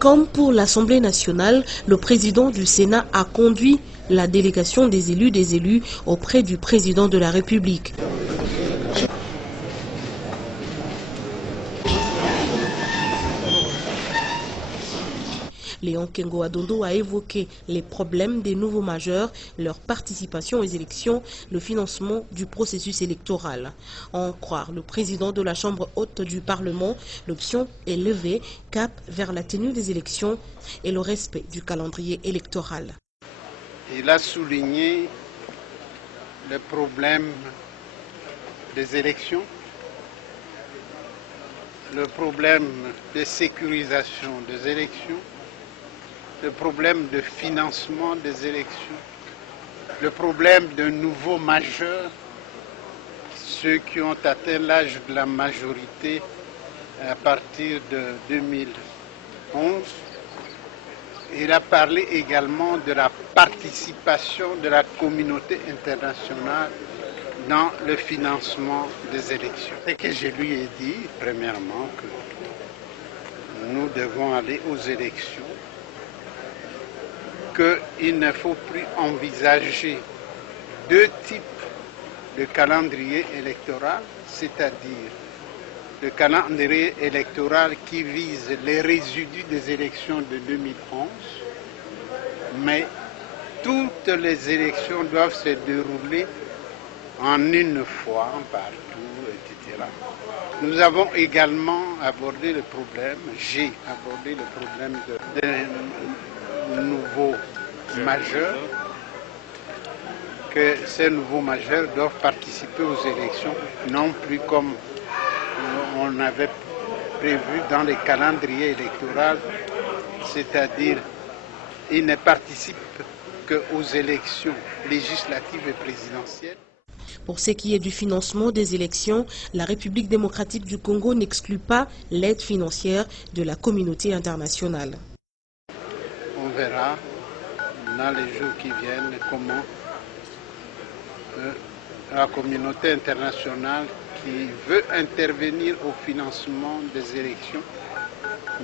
Comme pour l'Assemblée nationale, le président du Sénat a conduit la délégation des élus auprès du président de la République. Léon Kengo Adondo a évoqué les problèmes des nouveaux majeurs, leur participation aux élections, le financement du processus électoral. À en croire le président de la Chambre haute du Parlement, l'option est levée, cap vers la tenue des élections et le respect du calendrier électoral. Il a souligné le problème des élections, le problème de sécurisation des élections, le problème de financement des élections, le problème de nouveaux majeurs, ceux qui ont atteint l'âge de la majorité à partir de 2011. Il a parlé également de la participation de la communauté internationale dans le financement des élections. Et que je lui ai dit, premièrement, que nous devons aller aux élections, qu'il ne faut plus envisager deux types de calendrier électoral, c'est-à-dire le calendrier électoral qui vise les résidus des élections de 2011, mais toutes les élections doivent se dérouler en une fois, partout, etc. Nous avons également abordé le problème, j'ai abordé le problème de nouveaux majeurs, que ces nouveaux majeurs doivent participer aux élections, non plus comme on avait prévu dans les calendriers électoraux, c'est-à-dire ils ne participent qu'aux élections législatives et présidentielles. Pour ce qui est du financement des élections, la République démocratique du Congo n'exclut pas l'aide financière de la communauté internationale. On verra dans les jours qui viennent comment la communauté internationale qui veut intervenir au financement des élections.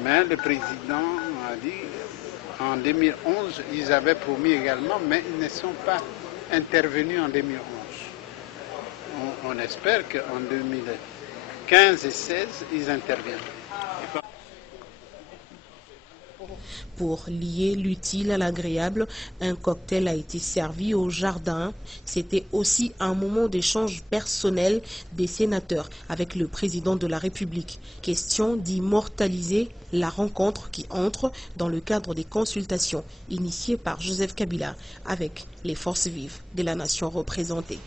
Mais le président a dit en 2011, ils avaient promis également, mais ils ne sont pas intervenus en 2011. On espère qu'en 2015 et 2016, ils interviennent. Pour lier l'utile à l'agréable, un cocktail a été servi au jardin. C'était aussi un moment d'échange personnel des sénateurs avec le président de la République. Question d'immortaliser la rencontre qui entre dans le cadre des consultations initiées par Joseph Kabila avec les forces vives de la nation représentée.